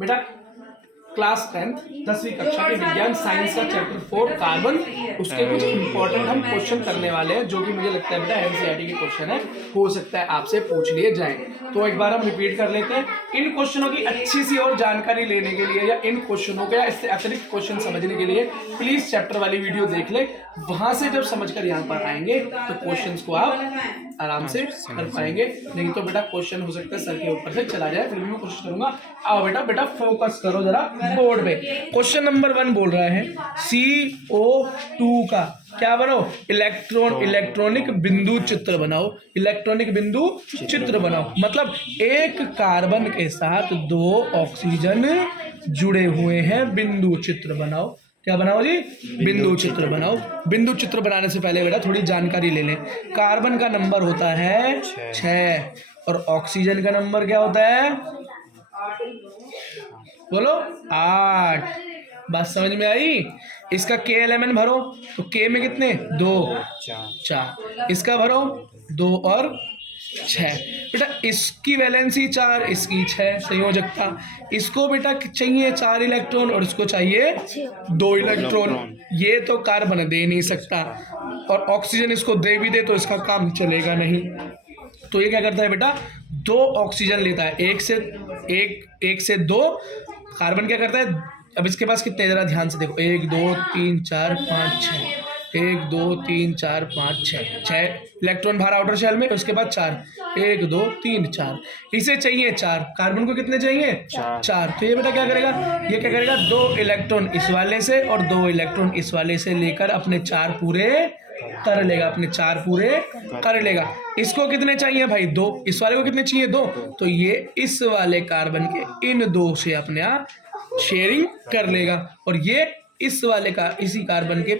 बेटा class 10th 10वीं कक्षा के विज्ञान साइंस का चैप्टर 4 कार्बन, उसके कुछ इंपॉर्टेंट हम क्वेश्चन करने वाले हैं जो कि मुझे लगता है बेटा एनसीईआरटी के क्वेश्चन है, हो सकता है आपसे पूछ लिए जाएं। तो एक बार हम रिपीट कर लेते हैं। इन क्वेश्चनों की अच्छी सी और जानकारी लेने के लिए या इन क्वेश्चनों के या इससे अतिरिक्त क्वेश्चन समझने के लिए प्लीज चैप्टर वाली वीडियो देख ले। वहां से जब समझकर यहाँ पर आएंगे तो क्वेश्चंस को आप आराम से कर पाएंगे। नहीं तो बेटा क्वेश्चन हो सकता है सर के ऊपर से चला जाए, फिर भी मैं कोशिश करूंगा। आओ बेटा बेटा फोकस करो जरा बोर्ड पे। क्वेश्चन नंबर 1 बोल रहा है CO2 का क्या बनाओ? इलेक्ट्रॉनिक बिंदु चित्र बनाओ। इलेक्ट्रॉनिक बिंदु चित्र बनाओ मतलब एक कार्बन के साथ 2 ऑक्सीजन जुड़े हुए हैं, बिंदु चित्र बनाओ। क्या बनाओ जी? बिंदु चित्र बनाओ। बिंदु चित्र बनाने से पहले बेटा थोड़ी जानकारी ले लें। कार्बन का नंबर होता है 6 और ऑक्सीजन का नंबर क्या होता है? बोलो 8। बात समझ में आई? इसका KLMN भरो तो K में कितने? 2 4। इसका भरो 2 और 6। बेटा इसकी वैलेंसी 4, इसकी 6 संयोजकता। इसको बेटा चाहिए 4 इलेक्ट्रॉन और इसको चाहिए 2 इलेक्ट्रॉन। ये तो कार्बन दे नहीं सकता और ऑक्सीजन इसको दे भी दे तो इसका काम चलेगा नहीं। तो ये क्या करता है बेटा? 2 ऑक्सीजन लेता है। एक से 2 कार्बन क्या करता है? अब इसके पास कितने, जरा ध्यान से देखो। 1 2 3 4 5 6। 1 2 3 4 5 6 इलेक्ट्रॉन बाहर आउटर शेल में, उसके बाद 4। 1 2 3 4। इसे चाहिए 4, कार्बन को कितने चाहिए? 4। तो ये बेटा क्या करेगा? ये क्या करेगा? 2 इलेक्ट्रॉन इस वाले से और 2 इलेक्ट्रॉन इस वाले से लेकर अपने 4 पूरे कर लेगा। अपने 4 पूरे कर लेगा। इसको कितने चाहिए भाई? 2। इस वाले को कितने चाहिए? 2। तो ये इस वाले कार्बन के इन 2 से अपने आप शेयरिंग कर लेगा और ये इस वाले का इसी कार्बन के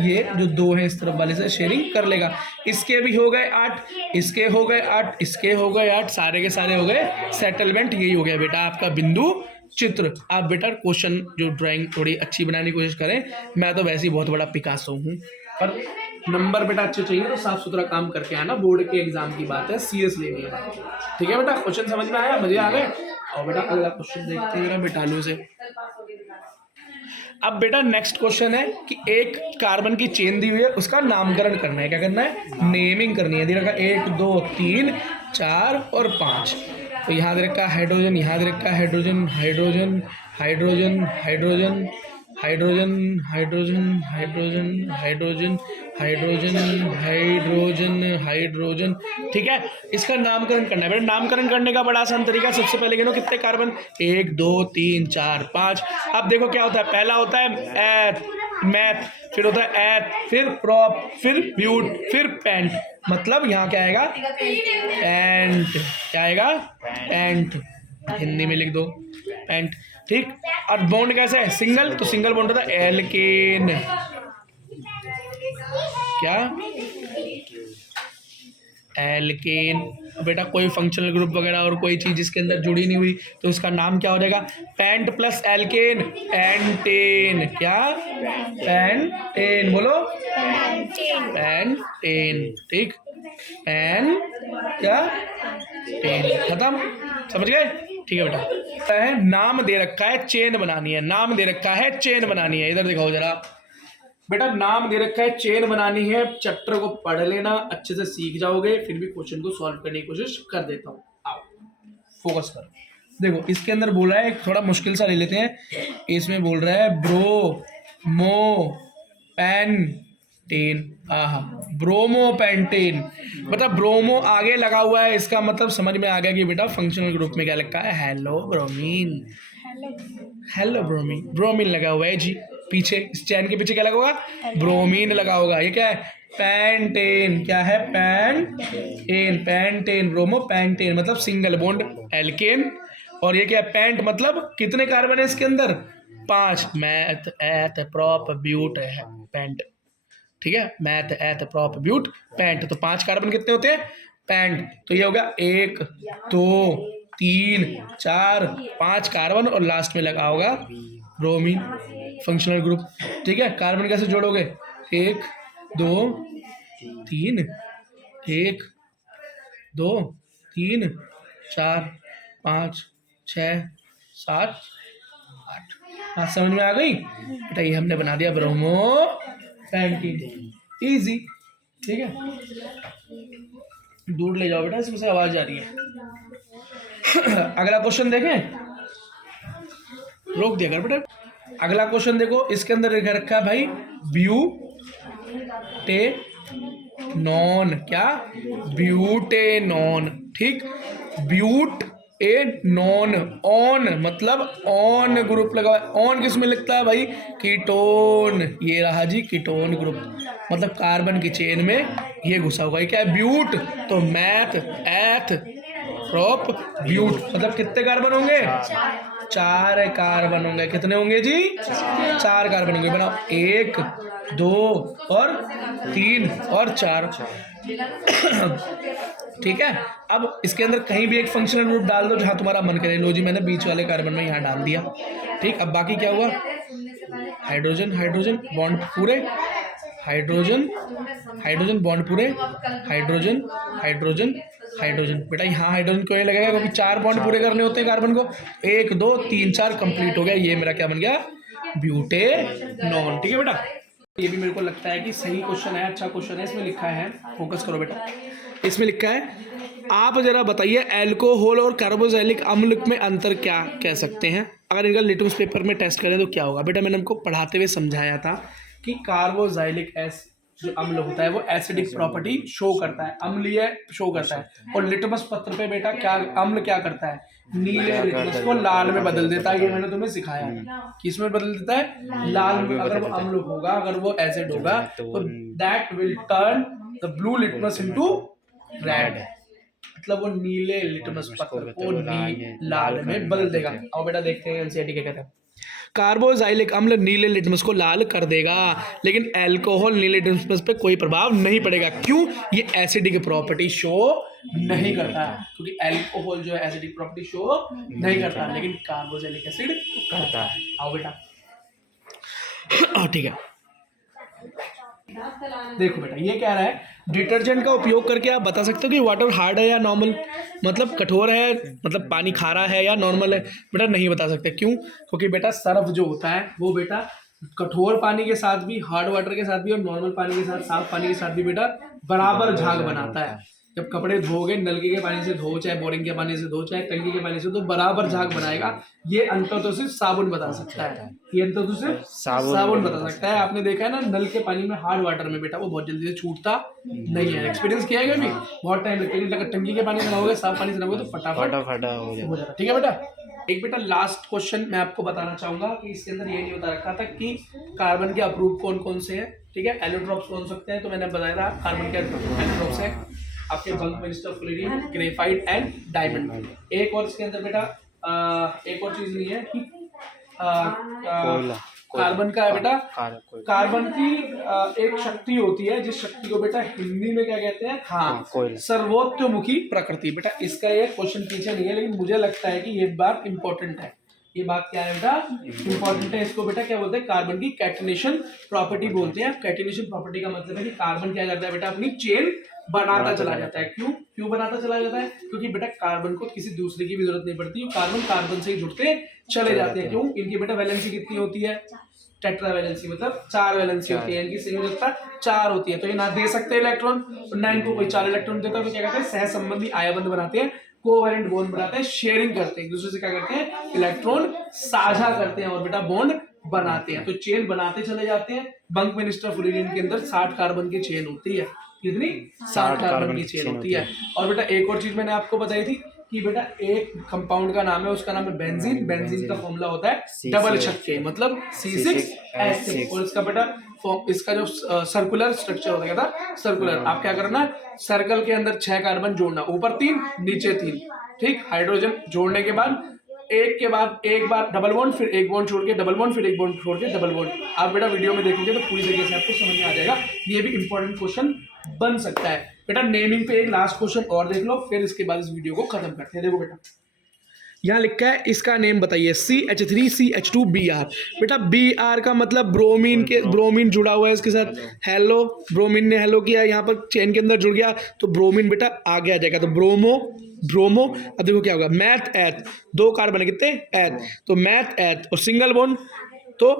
ये जो 2 है इस तरफ वाले से शेयरिंग कर लेगा। इसके भी हो गए 8, इसके हो गए 8, इसके हो गए 8, सारे के सारे हो गए सेटलमेंट। यही हो गया बेटा आपका बिंदु चित्र। आप बेटा क्वेश्चन जो ड्राइंग थोड़ी अच्छी बनाने की कोशिश करें। मैं तो वैसे ही बहुत बड़ा पिकासो हूँ, पर नंबर बेटा अच्छे चाहिए तो साफ सुथरा काम करके आना। बोर्ड के एग्जाम की बात है, सीरियस लेनी है बात। ठीक है बेटा? क्वेश्चन समझ में आया? मजे आ गए? और बेटा अगला क्वेश्चन देखते हैं बेटालू से। अब बेटा नेक्स्ट क्वेश्चन है कि एक कार्बन की चेन दी हुई है, उसका नामकरण करना है। क्या करना है? नेमिंग करनी है। दे रखा 1 2 3 4 और 5। तो यहाँ दे रखा हाइड्रोजन, यहाँ दे रखा hydrogen hydrogen hydrogen hydrogen hydrogen hydrogen hydrogen hydrogen hydrogen hydrogen hydrogen. ठीक है, इसका नामकरण करना है। नामकरण करने का बड़ा आसान तरीका। सबसे पहले गिनो कितने कार्बन? 1 2 3 4 5। अब देखो क्या होता है। पहला होता है एथ, मैथ, फिर होता है एथ, फिर प्रॉप, फिर ब्यूट, फिर पेंट। मतलब यहाँ क्या आएगा? पेंट। क्या आएगा? पेंट। हिंदी में लिख दो पेंट। ठीक। और बॉन्ड कैसे है? सिंगल, तो सिंगल बॉन्ड होता है एल्केन। क्या? एल्केन। बेटा कोई फंक्शनल ग्रुप वगैरह और कोई चीज इसके अंदर जुड़ी नहीं हुई तो इसका नाम क्या हो जाएगा? Pent plus alkane, pentane. क्या? पेंटेन। बोलो पेंटेन। ठीक, पेन क्या? टेन। खत्म? समझ गए? ठीक है बेटा। है नाम दे रखा है चेन बनानी है। नाम दे रखा है चेन बनानी है। इधर दिखाओ जरा बेटा। नाम दे रखा है चेन बनानी है। चैप्टर को पढ़ लेना, अच्छे से सीख जाओगे। फिर भी क्वेश्चन को सॉल्व करने की कोशिश कर देता हूँ। आओ फोकस करो। देखो इसके अंदर बोल रहा है, थोड़ा मुश्किल सा ले लेते हैं। इसमें बोल रहा है ब्रो मो पेंटेन। Bromo pentane. मतलब ब्रोमो आगे लगा हुआ है, इसका मतलब समझ में आ गया कि बेटा फंक्शनल ग्रुप में क्या लिखा है? Hello bromine. Hello bromine. Bromine लगा हुआ है जी पीछे। इस चैन के पीछे क्या लगा होगा? ब्रोमीन लगा होगा। ये क्या है? पेंटेन। क्या है? पेंटेन। पेंटेन, ब्रोमो पेंटेन मतलब सिंगल बॉन्ड एल्केन। और ये क्या है? पेंट मतलब कितने कार्बन है इसके अंदर? 5। मैथ एथ प्रॉप ब्यूट है पेंट। ठीक है, मैथ एथ प्रॉप ब्यूट पेंट। तो 5 कार्बन कितने होते हैं? पेंट। तो ये हो गया 1 2 3 4 5 कार्बन और लास्ट में लगा होगा ब्रोमीन, फंक्शनल ग्रुप। ठीक है, कार्बन कैसे जोड़ोगे? 1 2 3 1 2 3 4 5 6 7 8। बात समझ में आ गई बेटा? ये हमने बना दिया ब्रोमो पेंटीन, इजी। ठीक है, दूर ले जाओ बेटा, इसमें से आवाज आ रही है। अगला क्वेश्चन देखें, रोक दिया कर बेटा। अगला क्वेश्चन देखो, इसके अंदर लिखा रखा है भाई ब्यूटेनॉन। क्या? ब्यूटेनॉन। ठीक, ब्यूट ए नॉन, ऑन मतलब ऑन ग्रुप लगा हुआ है। ऑन किस में लगता है भाई? कीटोन। ये रहा जी कीटोन ग्रुप, मतलब कार्बन की चेन में ये घुसा हुआ है। क्या है? ब्यूट। तो मैथ, एथ, प्रोप, ब्यूट मतलब कितने कार्बन होंगे? 4 कार्बन होंगे। कितने होंगे जी? 4 कार्बन होंगे। बनाओ, 1 2 और 3 और 4। ठीक है, अब इसके अंदर कहीं भी एक फंक्शनल ग्रुप डाल दो जहां तुम्हारा मन करे। लो जी, मैंने बीच वाले कार्बन में यहाँ डाल दिया। ठीक, अब बाकी क्या हुआ? हाइड्रोजन हाइड्रोजन बॉन्ड पूरे, हाइड्रोजन हाइड्रोजन बॉन्ड पूरे, हाइड्रोजन हाइड्रोजन हाइड्रोजन। बेटा यहाँ हाइड्रोजन क्यों नहीं लगेगा? क्योंकि 4 बॉन्ड पूरे करने होते हैं कार्बन को। 1 2 3 4 कंप्लीट हो गया। ये मेरा क्या बन गया? ब्यूटेनॉन। ठीक है बेटा, ये भी मेरे को लगता है कि सही क्वेश्चन है, अच्छा क्वेश्चन है। इसमें लिखा है, फोकस करो बेटा, इसमें लिखा है, आप जरा बताइए अल्कोहल और कार्बोक्सिलिक अम्ल में अंतर क्या कह सकते हैं? अगर इनका लिटमस पेपर में टेस्ट करें तो क्या होगा? बेटा मैंने हमको पढ़ाते हुए समझाया था कि कार्बोक्सिलिक जो अम्ल होता है वो एसिडिक प्रॉपर्टी शो करता है, अम्लीय शो करता है। और लिटमस पत्र पे बेटा क्या अम्ल क्या करता है? नीले लिटमस को लाल में बदल देता है। ये मैंने तुम्हें सिखाया है। किसमें बदल देता है? लाल में। अगर वो अम्ल होगा, अगर वो एसिड होगा तो that will turn the blue litmus into red, मतलब वो नीले लिटमस पत्र को लाल में बदल देगा। और बेटा देखते हैं एनसीईआरटी क्या कहता है। कार्बोक्सिलिक अम्ल नीले लिटमस को लाल कर देगा, लेकिन अल्कोहल नीले लिटमस पे कोई प्रभाव नहीं पड़ेगा। क्यों? ये एसिडिक प्रॉपर्टी शो नहीं करता, क्योंकि अल्कोहल जो है एसिडिक प्रॉपर्टी शो नहीं करता, लेकिन कार्बोक्सिलिक एसिड करता है। आओ बेटा, ठीक है, देखो बेटा ये कह रहा है डिटर्जेंट का उपयोग करके आप बता सकते हो कि वाटर हार्ड है या नॉर्मल, मतलब कठोर है, मतलब पानी खारा है या नॉर्मल है। बेटा नहीं बता सकते। क्यों? क्योंकि बेटा सर्फ जो होता है वो बेटा कठोर पानी के साथ भी, हार्ड वाटर के साथ भी और नॉर्मल पानी के साथ, साफ पानी के साथ भी बेटा बराबर झाग बनाता है। जब कपड़े धोगे नलके के पानी से धो, चाहे बोरिंग के पानी से धो, चाहे टंकी के पानी से धो, बराबर झाग बनाएगा। ये अंतर तो सिर्फ साबुन बता सकता है, ये अंतर तो सिर्फ साबुन बता सकता है। आपने देखा है ना, नल के पानी में हार्ड वाटर में बेटा वो बहुत जल्दी से छूटता नहीं है। एक्सपीरियंस किया है कभी? बहुत टाइम लगता है। अगर टंकी के पानी से नहाओगे, साफ पानी से नहाओगे तो फटाफट हो जाता। ठीक है बेटा, एक बेटा लास्ट क्वेश्चन मैं आपको बताना चाहूंगा कि इसके अंदर ये नहीं बता रखा था कि कार्बन के अप्रूव कौन कौन से हैं। ठीक है, एलोट्रॉप्स कौन सकते हैं, तो मैंने बताया था कार्बन के एलोट्रॉप्स है आपके bunk minister fluorine, graphite and diamond. एक और इसके अंदर बेटा एक और चीज नहीं है कि कार्बन का है बेटा, कार्बन की एक शक्ति होती है जिस शक्ति को बेटा हिंदी में क्या कहते हैं? हाँ, सर्वोत्तमुखी प्रकृति। बेटा इसका ये क्वेश्चन पीछे नहीं है, लेकिन मुझे लगता है कि ये बात इंपॉर्टेंट है। ये बात क्या है बेटा? इंपॉर्टेंट है। इसको बेटा क्या बोलते हैं? कार्बन की कैटिनेशन प्रॉपर्टी बोलते हैं। कैटिनेशन प्रॉपर्टी का मतलब है कि कार्बन क्या करता है बेटा? अपनी चेन बनाता चला जाता है। क्यों बनाता चला जाता है? क्योंकि बेटा कार्बन को किसी दूसरे की भी जरूरत नहीं पड़ती, कार्बन कार्बन से ही जुड़ते चले जाते हैं। क्यों? इनकी बेटा वैलेंसी कितनी होती है? टेट्रा वैलेंसी, मतलब 4 वैलेंसी होती है इनकी, संयोजकता 4 होती है। तो ये ना दे सकते इलेक्ट्रॉन, ना इनको कोई 4 इलेक्ट्रॉन देता है, तो क्या कहते हैं? सह संबंधी आयाबंध बनाते हैं, कोवैलेंट बॉन्ड बनाते हैं, शेयरिंग करते हैं, एक दूसरे से क्या करते हैं? इलेक्ट्रॉन साझा करते हैं और बेटा बॉन्ड बनाते हैं। तो चेन बनाते चले जाते हैं। बंक मिनिस्टर फ्लोरीन के अंदर 60 कार्बन की चेन होती है। कितनी? 60 कार्बन की चेन होती है। और बेटा एक और चीज मैंने आपको बताई थी कि बेटा एक कंपाउंड का नाम है, उसका नाम है बेंजीन। बेंजीन का फॉर्मूला होता है डबल छक्के, मतलब C6H6। और इसका बेटा इसका जो सर्कुलर स्ट्रक्चर होता है था, सर्कुलर, आप क्या करना? सर्कल के अंदर 6 कार्बन जोड़ना, ऊपर 3 नीचे 3। ठीक, हाइड्रोजन जोड़ने के बाद एक बार डबल बॉन्ड, फिर एक बॉन्ड छोड़ के डबल बॉन्ड, फिर एक बॉन्ड छोड़ के डबल बॉन्ड। आप बेटा वीडियो में देखोगे तो पूरी तरीके से आपको समझ में आ जाएगा। ये भी इंपॉर्टेंट क्वेश्चन बन सकता है। बेटा नेमिंग पे एक लास्ट क्वेश्चन और देख लो, फिर इसके बाद इस वीडियो को खत्म करते हैं। देखो बेटा यहाँ लिखा है, इसका नेम बताइए। CH3CH2Br। बेटा Br का मतलब ब्रोमीन के, ब्रोमीन जुड़ा हुआ है इसके साथ। हेलो, ब्रोमीन ने हेलो किया, यहाँ पर चेन के अंदर जुड़ गया तो ब्रोमीन बेटा आगे आ जाएगा, तो ब्रोमो ब्रोमो। अब देखो क्या होगा, मैथ एथ, 2 कार्बन कितने एथ, तो मैथ एथ, और सिंगल बॉन्ड तो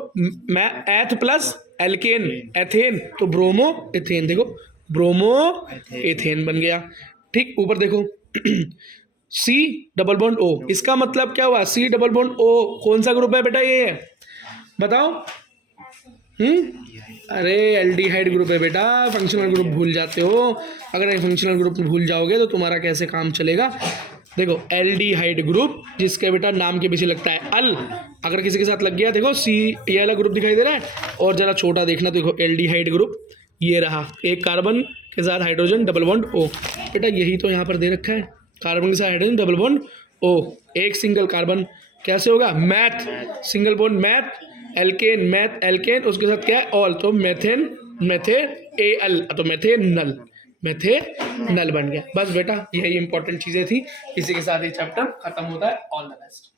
एथ प्लस एल्केन एथेन, तो ब्रोमो एथेन। देखो ब्रोमो एथेन बन गया। ठीक, ऊपर देखो सी डबल बॉन्ड ओ, इसका मतलब क्या हुआ, सी डबल बॉन्ड ओ कौन सा ग्रुप है बेटा ये, बताओ। अरे एल्डिहाइड ग्रुप है बेटा, फंक्शनल ग्रुप भूल जाते हो। अगर ये फंक्शनल ग्रुप भूल जाओगे तो तुम्हारा कैसे काम चलेगा। देखो एल्डिहाइड ग्रुप जिसके बेटा नाम के पीछे लगता है अल, अगर किसी के साथ लग गया, देखो सी ये वाला ग्रुप दिखाई दे रहा है, और जरा छोटा देखना, देखो एल्डिहाइड ग्रुप ये रहा, एक कार्बन के साथ हाइड्रोजन डबल बॉन्ड ओ, बेटा यही तो यहाँ पर दे रखा है, कार्बन के साथ हाइड्रोजन डबल बॉन्ड ओ, एक सिंगल कार्बन कैसे होगा, meth single bond meth, alkane meth alkane, उसके साथ क्या है ऑल, तो मेथेन मेथे ए एल, तो मेथेनल मेथेनल बन गया। बस बेटा यही इंपॉर्टेंट चीजें थी, इसी के साथ ये चैप्टर खत्म होता है। All the best.